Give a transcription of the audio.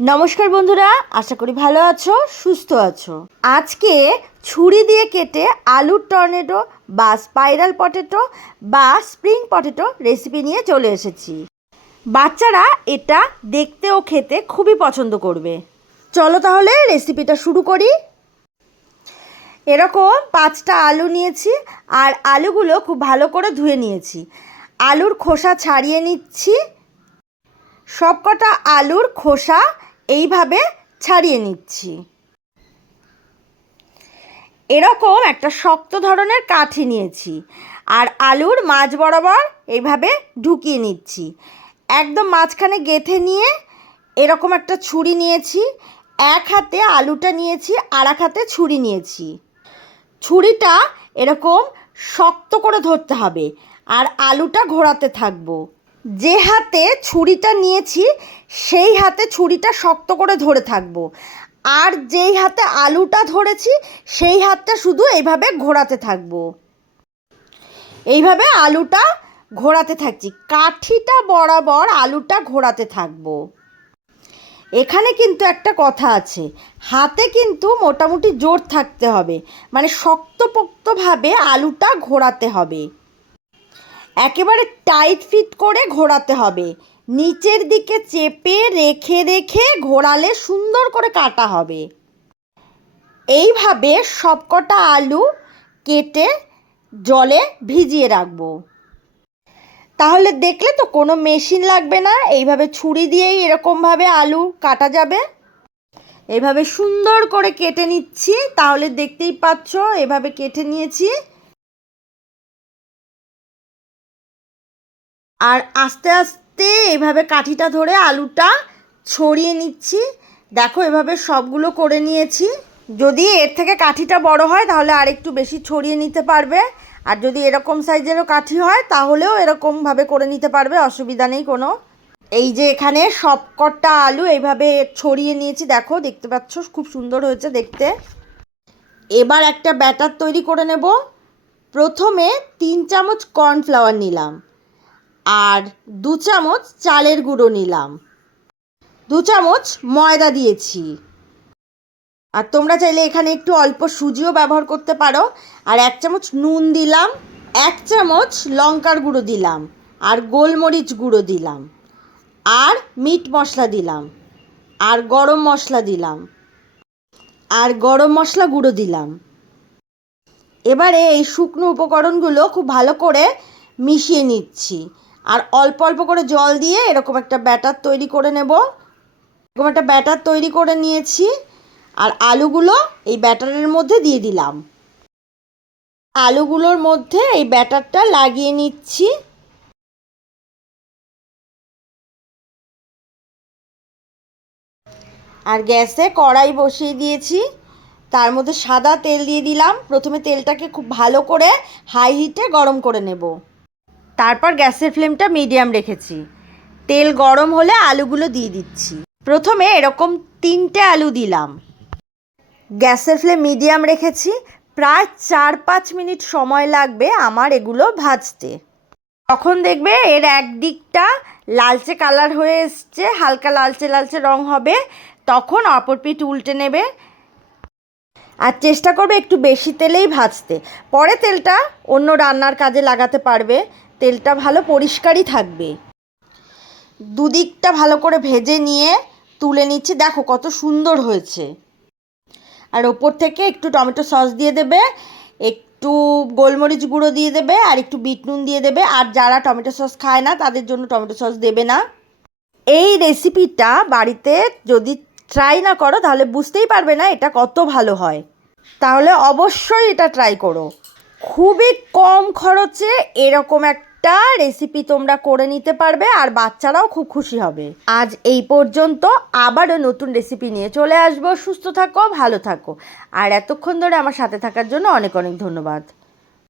নমস্কার বন্ধুরা, আশা করি ভালো আছো, সুস্থ আছো। আজকে ছুরি দিয়ে কেটে আলুর টর্নেডো বা স্পাইরাল পটেটো বা স্প্রিং পটেটো রেসিপি নিয়ে চলে এসেছি। বাচ্চারা এটা দেখতে ও খেতে খুবই পছন্দ করবে। চলো তাহলে রেসিপিটা শুরু করি। এরকম পাঁচটা আলু নিয়েছি আর আলুগুলো খুব ভালো করে ধুয়ে নিয়েছি। আলুর খোসা ছাড়িয়ে নিচ্ছি। সবকটা আলুর খোসা এইভাবে ছাড়িয়ে নিচ্ছি। এরকম একটা শক্ত ধরনের কাঠি নিয়েছি আর আলুর মাঝ বরাবর এইভাবে ঢুকিয়ে নিচ্ছি। একদম মাঝখানে গেথে নিয়ে এরকম একটা ছুরি নিয়েছি, এক হাতে আলুটা নিয়েছি, আর এক হাতে ছুরি নিয়েছি। ছুরিটা এরকম শক্ত করে ধরতে হবে আর আলুটা ঘোরাতে থাকব। যে হাতে ছুরিটা নিয়েছি, সেই হাতে ছুরিটা শক্ত করে ধরে থাকব। আর যেই হাতে আলুটা ধরেছি, সেই হাতটা শুধু এইভাবে ঘোরাতে থাকব। এইভাবে আলুটা ঘোরাতে থাকছি। কাঠিটা বরাবর আলুটা ঘোরাতে থাকব। এখানে কিন্তু একটা কথা আছে, হাতে কিন্তু মোটামুটি জোর থাকতে হবে। মানে শক্তপোক্তভাবে আলুটা ঘোরাতে হবে। একেবারে টাইট ফিট করে ঘোরাতে হবে। নিচের দিকে চেপে রেখে রেখে ঘোরালে সুন্দর করে কাটা হবে। এইভাবে সবকটা আলু কেটে জলে ভিজিয়ে রাখব। তাহলে দেখলে তো কোনো মেশিন লাগবে না। এইভাবে ছুরি দিয়েই এরকমভাবে আলু কাটা যাবে। এভাবে সুন্দর করে কেটে নিচ্ছি। তাহলে দেখতেই পাচ্ছ, এভাবে কেটে নিয়েছি। আর আস্তে আস্তে এভাবে কাঠিটা ধরে আলুটা ছড়িয়ে নিচ্ছি। দেখো এভাবে সবগুলো করে নিয়েছি। যদি এর থেকে কাঠিটা বড় হয়, তাহলে আরেকটু বেশি ছড়িয়ে নিতে পারবে। আর যদি এরকম সাইজেরও কাঠি হয়, তাহলেও এরকমভাবে করে নিতে পারবে, অসুবিধা নেই কোনো। এই যে এখানে সবকটা আলু এইভাবে ছড়িয়ে নিয়েছি, দেখো, দেখতে পাচ্ছ, খুব সুন্দর হয়েছে দেখতে। এবার একটা ব্যাটার তৈরি করে নেব। প্রথমে তিন চামচ কর্নফ্লাওয়ার নিলাম। আর দু চামচ চালের গুঁড়ো নিলাম। দু চামচ ময়দা দিয়েছি। আর তোমরা চাইলে এখানে একটু অল্প সুজিও ব্যবহার করতে পারো। আর এক চামচ নুন দিলাম, এক চামচ লঙ্কার গুঁড়ো দিলাম, আর গোলমরিচ গুঁড়ো দিলাম, আর মিট মশলা দিলাম, আর গরম মশলা দিলাম, আর গরম মশলা গুঁড়ো দিলাম। এবারে এই শুকনো উপকরণগুলো খুব ভালো করে মিশিয়ে নিচ্ছি। আর অল্প অল্প করে জল দিয়ে এরকম একটা ব্যাটার তৈরি করে নেব। এরকম একটা ব্যাটার তৈরি করে নিয়েছি আর আলুগুলো এই ব্যাটারের মধ্যে দিয়ে দিলাম। আলুগুলোর মধ্যে এই ব্যাটারটা লাগিয়ে নিচ্ছি। আর গ্যাসে কড়াই বসিয়ে দিয়েছি। তার মধ্যে সাদা তেল দিয়ে দিলাম। প্রথমে তেলটাকে খুব ভালো করে হাই হিটে গরম করে নেব। তারপর গ্যাসের ফ্লেমটা মিডিয়াম রেখেছি। তেল গরম হলে আলুগুলো দিয়ে দিচ্ছি। প্রথমে এরকম তিনটে আলু দিলাম। গ্যাসের ফ্লেম মিডিয়াম রেখেছি। প্রায় চার পাঁচ মিনিট সময় লাগবে আমার এগুলো ভাজতে। তখন দেখবে এর একদিকটা লালচে কালার হয়ে এসছে, হালকা লালচে লালচে রং হবে। তখন অপর পিঠ উল্টে নেবে। আর চেষ্টা করবে একটু বেশি তেলেই ভাজতে। পরে তেলটা অন্য রান্নার কাজে লাগাতে পারবে। তেলটা ভালো পরিষ্কারই থাকবে। দুদিকটা ভালো করে ভেজে নিয়ে তুলে নিচ্ছি। দেখো কত সুন্দর হয়েছে। আর ওপর থেকে একটু টমেটো সস দিয়ে দেবে, একটু গোলমরিচ গুঁড়ো দিয়ে দেবে, আর একটু বিট নুন দিয়ে দেবে। আর যারা টমেটো সস খায় না, তাদের জন্য টমেটো সস দেবে না। এই রেসিপিটা বাড়িতে যদি ট্রাই না করো, তাহলে বুঝতেই পারবে না এটা কত ভালো হয়। তাহলে অবশ্যই এটা ট্রাই করো। খুবই কম খরচে এরকম একটা রেসিপি তোমরা করে নিতে পারবে আর বাচ্চারাও খুব খুশি হবে। আজ এই পর্যন্ত আবারও নতুন রেসিপি নিয়ে চলে আসব। সুস্থ থাকো, ভালো থাকো। আর এতক্ষণ ধরে আমার সাথে থাকার জন্য অনেক অনেক ধন্যবাদ।